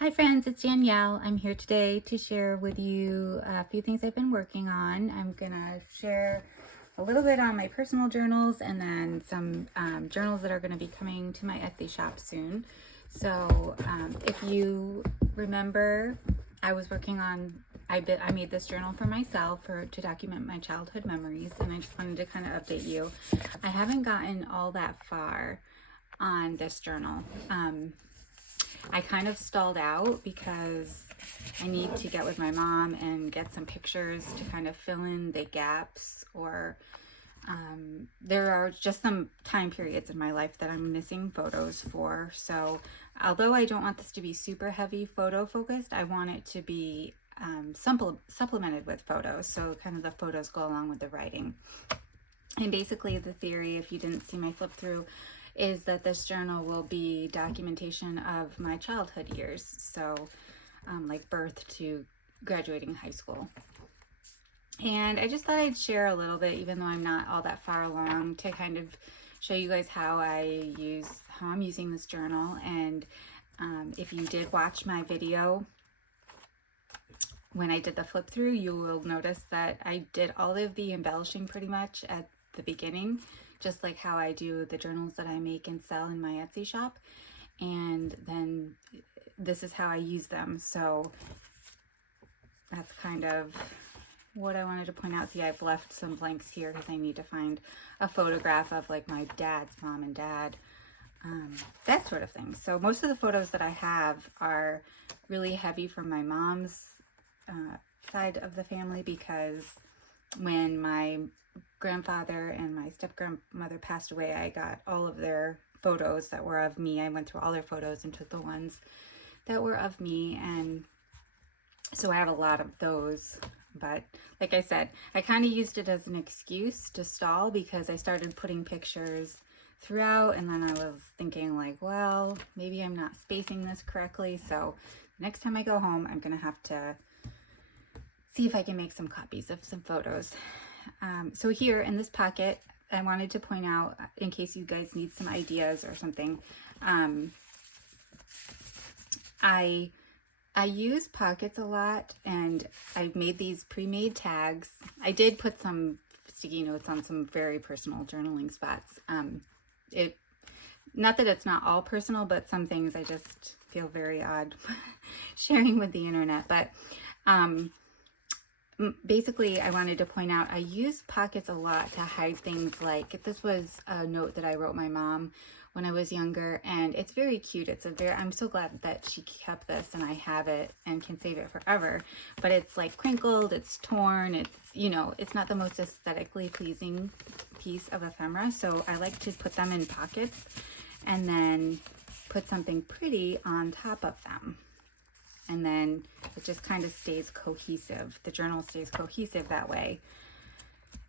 Hi friends, it's Danielle. I'm here today to share with you a few things I've been working on. I'm gonna share a little bit on my personal journals and then some journals that are gonna be coming to my Etsy shop soon. So if you remember, I was working on, I made this journal for myself to document my childhood memories, and I just wanted to kind of update you. I haven't gotten all that far on this journal. I kind of stalled out because I need to get with my mom and get some pictures to kind of fill in the gaps, or there are just some time periods in my life that I'm missing photos for. So although I don't want this to be super heavy photo focused, I want it to be supplemented with photos, so kind of the photos go along with the writing. And basically the theory, if you didn't see my flip through, is that this journal will be documentation of my childhood years. So like birth to graduating high school. And I just thought I'd share a little bit, even though I'm not all that far along, to kind of show you guys how I'm using this journal. And if you did watch my video when I did the flip through, you will notice that I did all of the embellishing pretty much at the beginning, just like how I do the journals that I make and sell in my Etsy shop. And then this is how I use them. So that's kind of what I wanted to point out. See, I've left some blanks here because I need to find a photograph of like my dad's mom and dad, that sort of thing. So most of the photos that I have are really heavy from my mom's side of the family, because when my grandfather and my step-grandmother passed away, I got all of their photos that were of me. I went through all their photos and took the ones that were of me, and so I have a lot of those. But like I said, I kind of used it as an excuse to stall, because I started putting pictures throughout, and then I was thinking like, well, maybe I'm not spacing this correctly, so next time I go home I'm gonna have to see if I can make some copies of some photos. So here in this pocket, I wanted to point out, in case you guys need some ideas or something, I use pockets a lot, and I've made these pre-made tags. I did put some sticky notes on some very personal journaling spots. Not that it's not all personal, but some things I just feel very odd sharing with the internet. But basically, I wanted to point out, I use pockets a lot to hide things. Like, this was a note that I wrote my mom when I was younger, and it's very cute. I'm so glad that she kept this and I have it and can save it forever. But it's like crinkled, it's torn, it's not the most aesthetically pleasing piece of ephemera. So I like to put them in pockets and then put something pretty on top of them. And then it just kind of stays cohesive. The journal stays cohesive that way.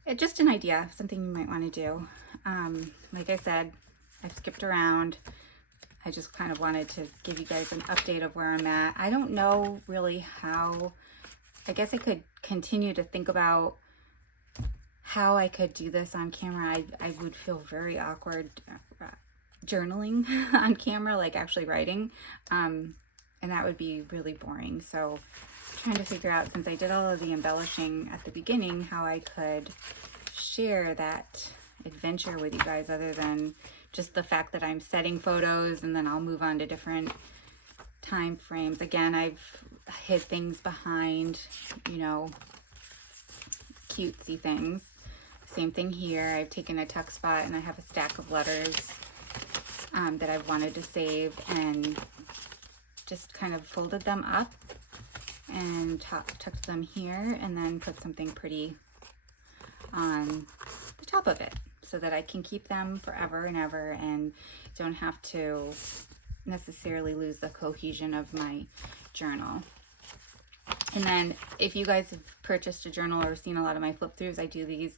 It's just an idea, something you might want to do. Like I said, I've skipped around. I just kind of wanted to give you guys an update of where I'm at. I don't know really how, I guess I could continue to think about how I could do this on camera. I would feel very awkward journaling on camera, like actually writing. And that would be really boring. So trying to figure out, since I did all of the embellishing at the beginning, how I could share that adventure with you guys, other than just the fact that I'm setting photos and then I'll move on to different time frames. Again, I've hid things behind, cutesy things. Same thing here. I've taken a tuck spot and I have a stack of letters that I've wanted to save, and just kind of folded them up and tucked them here, and then put something pretty on the top of it so that I can keep them forever and ever and don't have to necessarily lose the cohesion of my journal. And then if you guys have purchased a journal or seen a lot of my flip throughs, I do these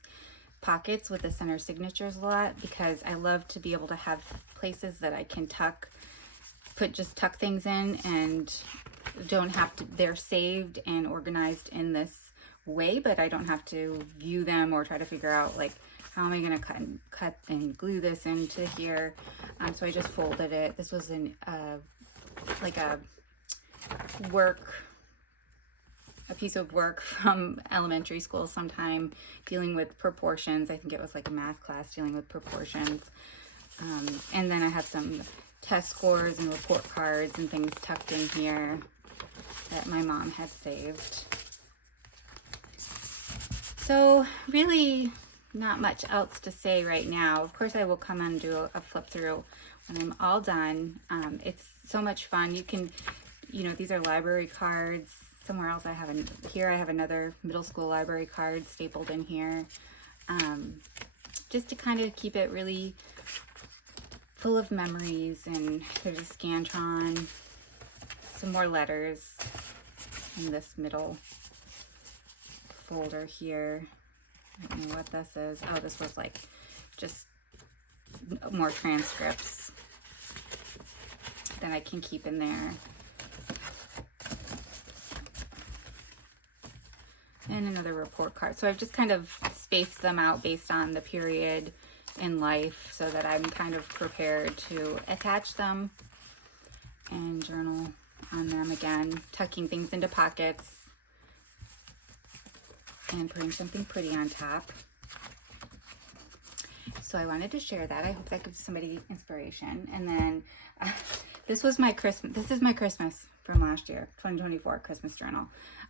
pockets with the center signatures a lot, because I love to be able to have places that I can tuck things in, and don't have to, they're saved and organized in this way, but I don't have to view them or try to figure out like, how am I going to cut and glue this into here. So I just folded it. This was like a a piece of work from elementary school sometime dealing with proportions. I think it was like a math class dealing with proportions. And then I have some test scores and report cards and things tucked in here that my mom had saved. So really not much else to say right now. Of course, I will come and do a flip through when I'm all done. It's so much fun. You can, these are library cards. Somewhere else I have here I have another middle school library card stapled in here. Just to kind of keep it really full of memories. And there's a Scantron, some more letters in this middle folder here. I don't know what this is. Oh, this was like just more transcripts that I can keep in there. And another report card. So I've just kind of spaced them out based on the period in life so that I'm kind of prepared to attach them and journal on them again, tucking things into pockets and putting something pretty on top. So I wanted to share that. I hope that gives somebody inspiration. And then this is my Christmas from last year, 2024 Christmas journal.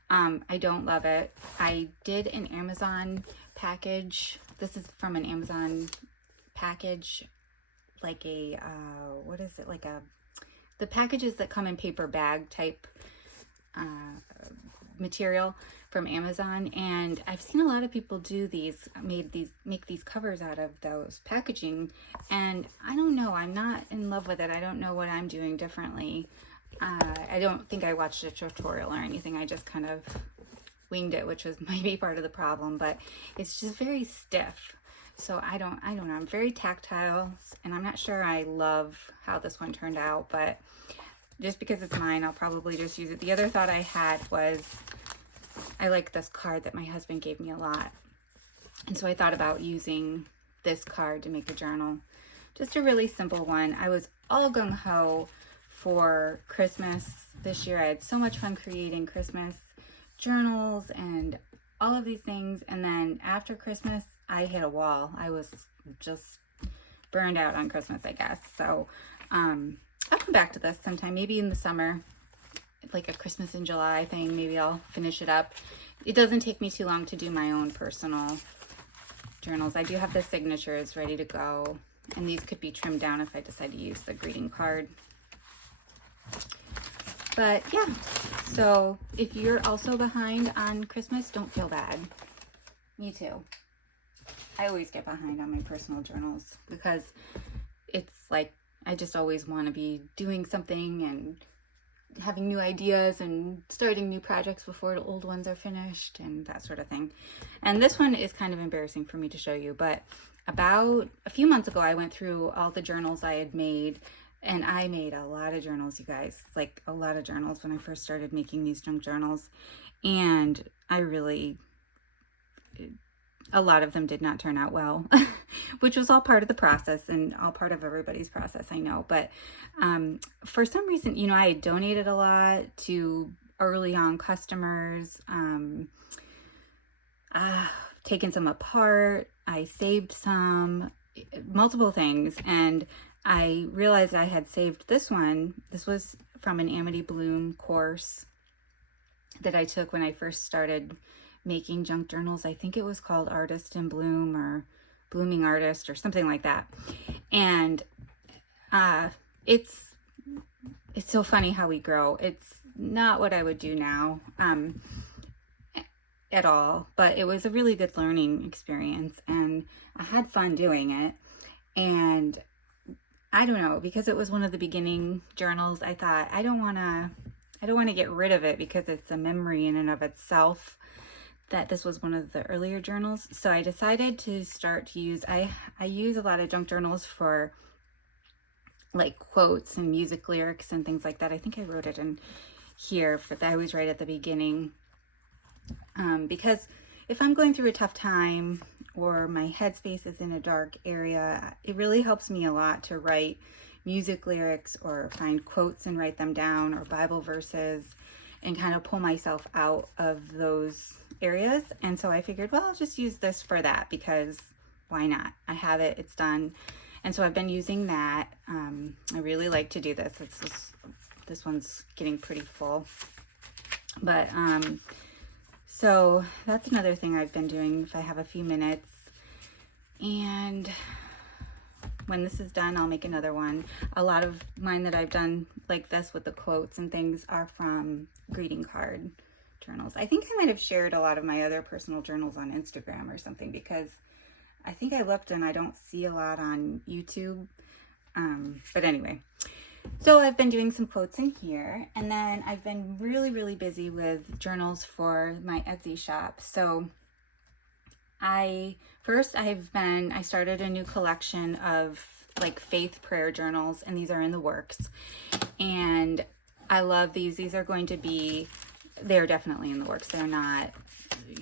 I don't love it. I did an Amazon package. This is from an Amazon package, like a, what is it? Like the packages that come in paper bag type material from Amazon. And I've seen a lot of people do make these covers out of those packaging. And I don't know, I'm not in love with it. I don't know what I'm doing differently. I don't think I watched a tutorial or anything. I just kind of winged it, which was maybe part of the problem, but it's just very stiff. So I don't know. I'm very tactile, and I'm not sure I love how this one turned out, but just because it's mine, I'll probably just use it. The other thought I had was I like this card that my husband gave me a lot. And so I thought about using this card to make a journal. Just a really simple one. I was all gung-ho for Christmas this year. I had so much fun creating Christmas journals and all of these things. And then after Christmas, I hit a wall. I was just burned out on Christmas, I guess. So I'll come back to this sometime, maybe in the summer, like a Christmas in July thing. Maybe I'll finish it up. It doesn't take me too long to do my own personal journals. I do have the signatures ready to go, and these could be trimmed down if I decide to use the greeting card. But yeah, so if you're also behind on Christmas, don't feel bad. Me too. I always get behind on my personal journals because it's like I just always want to be doing something and having new ideas and starting new projects before the old ones are finished and that sort of thing. And this one is kind of embarrassing for me to show you, but about a few months ago, I went through all the journals I had made. And I made a lot of journals, you guys, like a lot of journals when I first started making these junk journals. And a lot of them did not turn out well, which was all part of the process and all part of everybody's process, I know. But for some reason, I had donated a lot to early on customers, taken some apart, I saved some, multiple things. And I realized I had saved this one. This was from an Amity Bloom course that I took when I first started making junk journals. I think it was called Artist in Bloom or Blooming Artist or something like that. And it's so funny how we grow. It's not what I would do now at all, but it was a really good learning experience and I had fun doing it. And I don't know, because it was one of the beginning journals, I thought I don't want to get rid of it because it's a memory in and of itself that this was one of the earlier journals. So I decided to start to use, I use a lot of junk journals for like quotes and music lyrics and things like that. I think I wrote it in here, but I always write at the beginning because if I'm going through a tough time or my headspace is in a dark area, it really helps me a lot to write music lyrics or find quotes and write them down, or Bible verses, and kind of pull myself out of those areas. And so I figured, well, I'll just use this for that, because why not? I have it, it's done. And so I've been using that. I really like to do this. This one's getting pretty full. But so that's another thing I've been doing if I have a few minutes. And when this is done, I'll make another one. A lot of mine that I've done like this with the quotes and things are from greeting card journals. I think I might have shared a lot of my other personal journals on Instagram or something, because I think I looked and I don't see a lot on YouTube. But anyway, so I've been doing some quotes in here, and then I've been really busy with journals for my Etsy shop. So I started a new collection of like faith prayer journals, and these are in the works, and I love these. These are going to be, they're definitely in the works. They're not,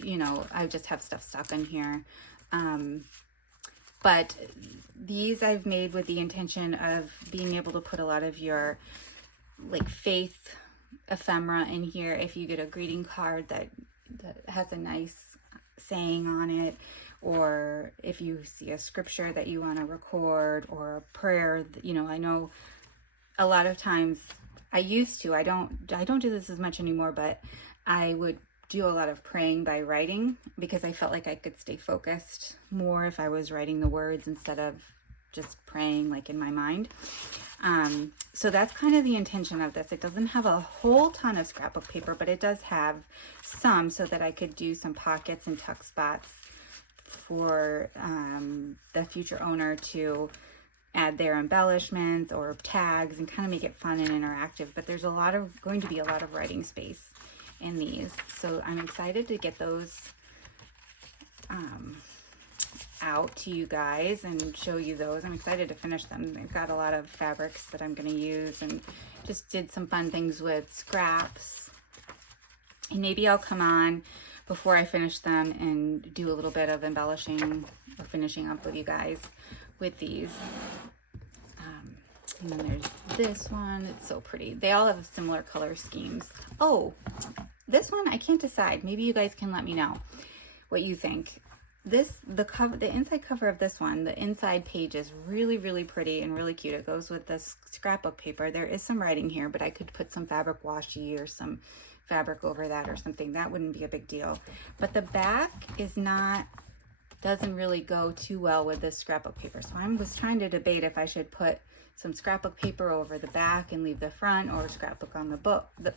you know, I just have stuff stuck in here. But these I've made with the intention of being able to put a lot of your like faith ephemera in here. If you get a greeting card that has a nice saying on it, or if you see a scripture that you want to record, or a prayer, you know, I know a lot of times I used to, I don't do this as much anymore, but I would do a lot of praying by writing, because I felt like I could stay focused more if I was writing the words instead of just praying like in my mind. So that's kind of the intention of this. It doesn't have a whole ton of scrapbook paper, but it does have some, so that I could do some pockets and tuck spots for the future owner to add their embellishments or tags and kind of make it fun and interactive. But there's going to be a lot of writing space in these, so I'm excited to get those out to you guys and show you those. I'm excited to finish them. They've got a lot of fabrics that I'm going to use, and just did some fun things with scraps. And maybe I'll come on before I finish them and do a little bit of embellishing or finishing up with you guys with these. And then there's this one. It's so pretty. They all have similar color schemes. Oh, this one I can't decide. Maybe you guys can let me know what you think. The inside cover of this one, the inside page is really pretty and really cute. It goes with this scrapbook paper. There is some writing here, but I could put some fabric washi or some fabric over that or something. That wouldn't be a big deal. But the back doesn't really go too well with this scrapbook paper. So I was trying to debate if I should put some scrapbook paper over the back and leave the front, or scrapbook on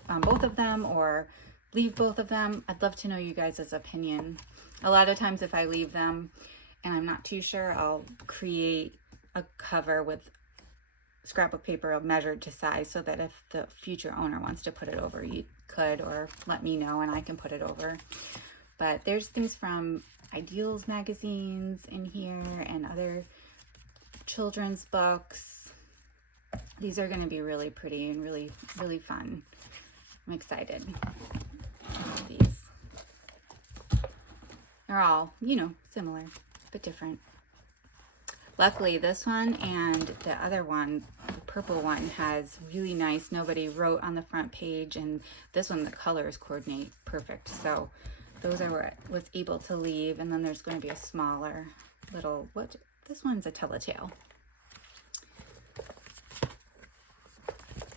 on both of them, or leave both of them. I'd love to know you guys' opinion. A lot of times if I leave them and I'm not too sure, I'll create a cover with scrapbook paper measured to size, so that if the future owner wants to put it over, you could, or let me know and I can put it over. But there's things from Ideals magazines in here and other children's books. These are going to be really pretty and really fun. I'm excited. These are all, you know, similar but different. Luckily, this one and the other one, the purple one, has really nice, nobody wrote on the front page, and this one, the colors coordinate perfect. So those are what I was able to leave. And then there's going to be a smaller little, this one's a telltale.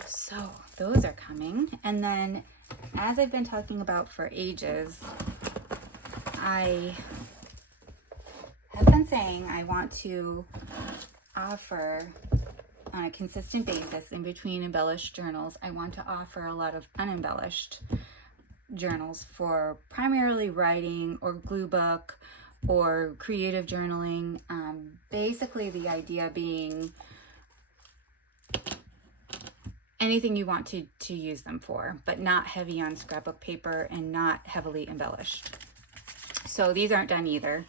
So those are coming. And then, as I've been talking about for ages, I have been saying I want to offer on a consistent basis in between embellished journals. I want to offer a lot of unembellished journals for primarily writing or glue book or creative journaling. Basically the idea being anything you want to use them for, but not heavy on scrapbook paper and not heavily embellished. So these aren't done either.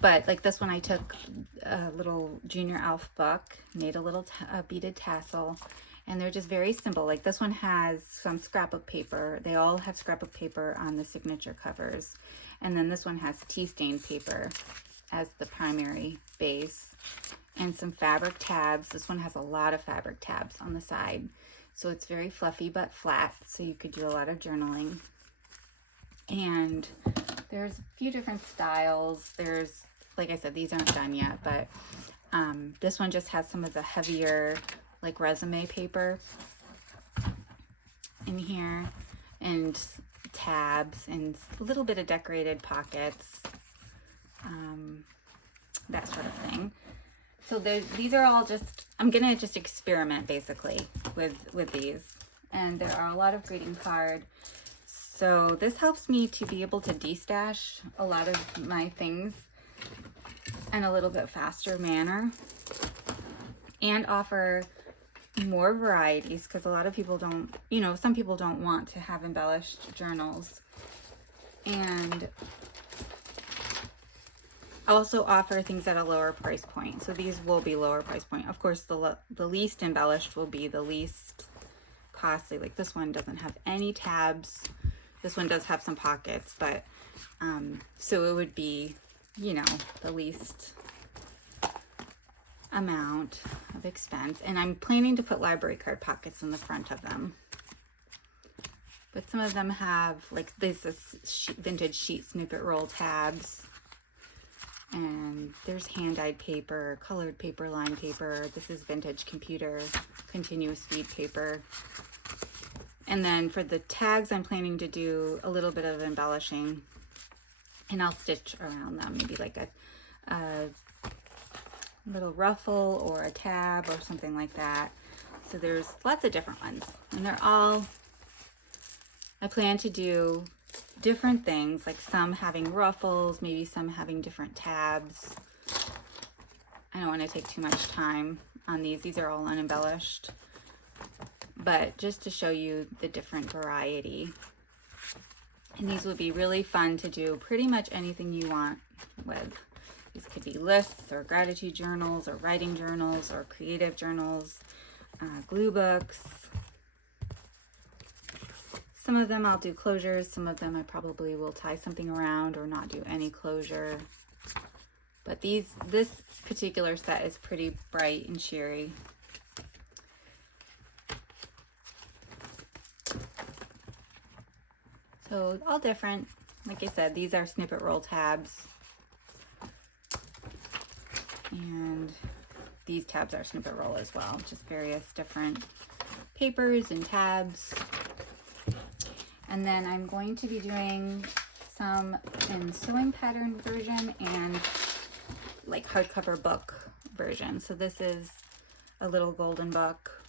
But like this one, I took a little Junior Elf book, made a little beaded tassel, and they're just very simple. Like this one has some scrapbook paper. They all have scrapbook paper on the signature covers. And then this one has tea stain paper as the primary base, and some fabric tabs. This one has a lot of fabric tabs on the side, so it's very fluffy but flat, so you could do a lot of journaling. And there's a few different styles. There's, like I said, these aren't done yet, but this one just has some of the heavier like resume paper in here, and tabs, and a little bit of decorated pockets, that sort of thing. So these are all just, I'm gonna just experiment basically with these. And there are a lot of greeting card. So this helps me to be able to de-stash a lot of my things in a little bit faster manner, and offer more varieties, because a lot of people don't, you know, some people don't want to have embellished journals. And also offer things at a lower price point. So these will be lower price point. Of course, the least embellished will be the least costly. Like this one doesn't have any tabs. This one does have some pockets, but so it would be, you know, the least amount of expense. And I'm planning to put library card pockets in the front of them. But some of them have, like, this is vintage sheet snippet roll tabs. And there's hand-dyed paper, colored paper, line paper. This is vintage computer, continuous feed paper. And then for the tags, I'm planning to do a little bit of embellishing, and I'll stitch around them, maybe like a little ruffle or a tab or something like that. So there's lots of different ones, and they're all, I plan to do different things, like some having ruffles, maybe some having different tabs. I don't want to take too much time on these. These are all unembellished, but just to show you the different variety. And these would be really fun to do pretty much anything you want with. These could be lists or gratitude journals or writing journals or creative journals, glue books. Some of them I'll do closures. Some of them I probably will tie something around or not do any closure. But this particular set is pretty bright and cheery. So all different. Like I said, these are snippet roll tabs. And these tabs are snippet roll as well. Just various different papers and tabs. And then I'm going to be doing some in sewing pattern version and like hardcover book version. So this is a little golden book.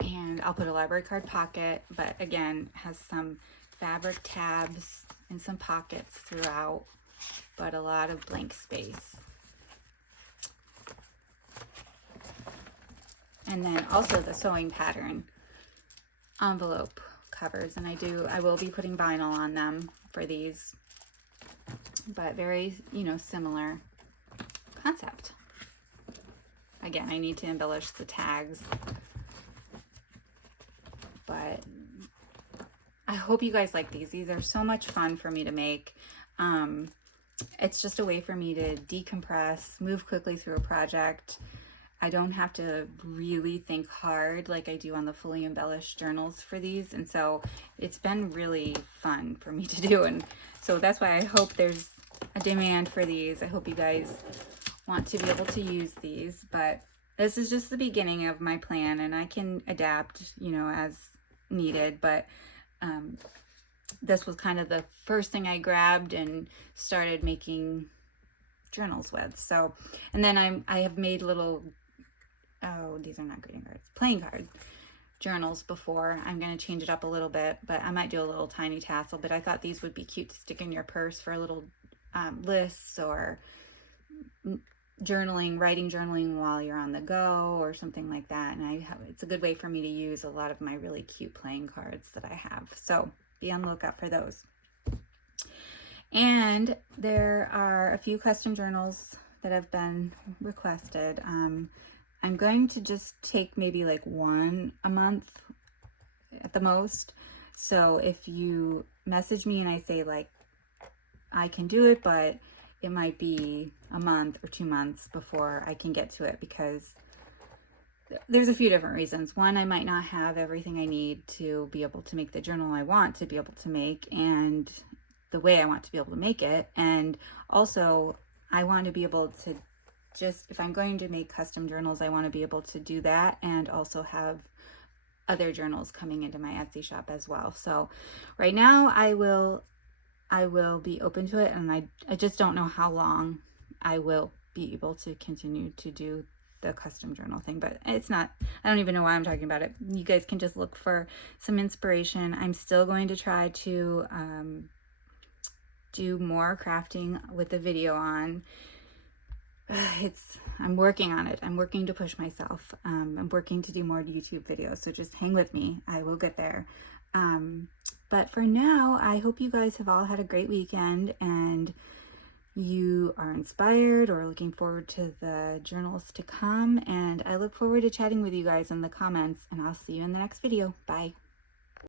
And I'll put a library card pocket, but again, has some fabric tabs and some pockets throughout, but a lot of blank space. And then also the sewing pattern envelope covers, and I will be putting vinyl on them for these, but very, you know, similar concept. Again, I need to embellish the tags, but I hope you guys like these. These are so much fun for me to make. It's just a way for me to decompress, move quickly through a project. I don't have to really think hard like I do on the fully embellished journals for these. And so it's been really fun for me to do. And so that's why I hope there's a demand for these. I hope you guys want to be able to use these, but this is just the beginning of my plan, and I can adapt, you know, as needed. But this was kind of the first thing I grabbed and started making journals with. So, and then I have made little, oh, these are not greeting cards, playing card journals before. I'm going to change it up a little bit, but I might do a little tiny tassel. But I thought these would be cute to stick in your purse for little lists or journaling, writing journaling while you're on the go or something like that. And it's a good way for me to use a lot of my really cute playing cards that I have. So be on the lookout for those. And there are a few custom journals that have been requested. I'm going to just take maybe like one a month at the most. So if you message me and I say like, I can do it, but it might be a month or 2 months before I can get to it, because there's a few different reasons. One, I might not have everything I need to be able to make the journal I want to be able to make, and the way I want to be able to make it. And also, I want to be able to just, if I'm going to make custom journals, I want to be able to do that and also have other journals coming into my Etsy shop as well. So right now I will be open to it, and I just don't know how long I will be able to continue to do the custom journal thing, but it's not, I don't even know why I'm talking about it. You guys can just look for some inspiration. I'm still going to try to do more crafting with the video on. I'm working on it. I'm working to push myself. I'm working to do more YouTube videos, so just hang with me. I will get there. But for now, I hope you guys have all had a great weekend and you are inspired or looking forward to the journals to come. And I look forward to chatting with you guys in the comments, and I'll see you in the next video. Bye.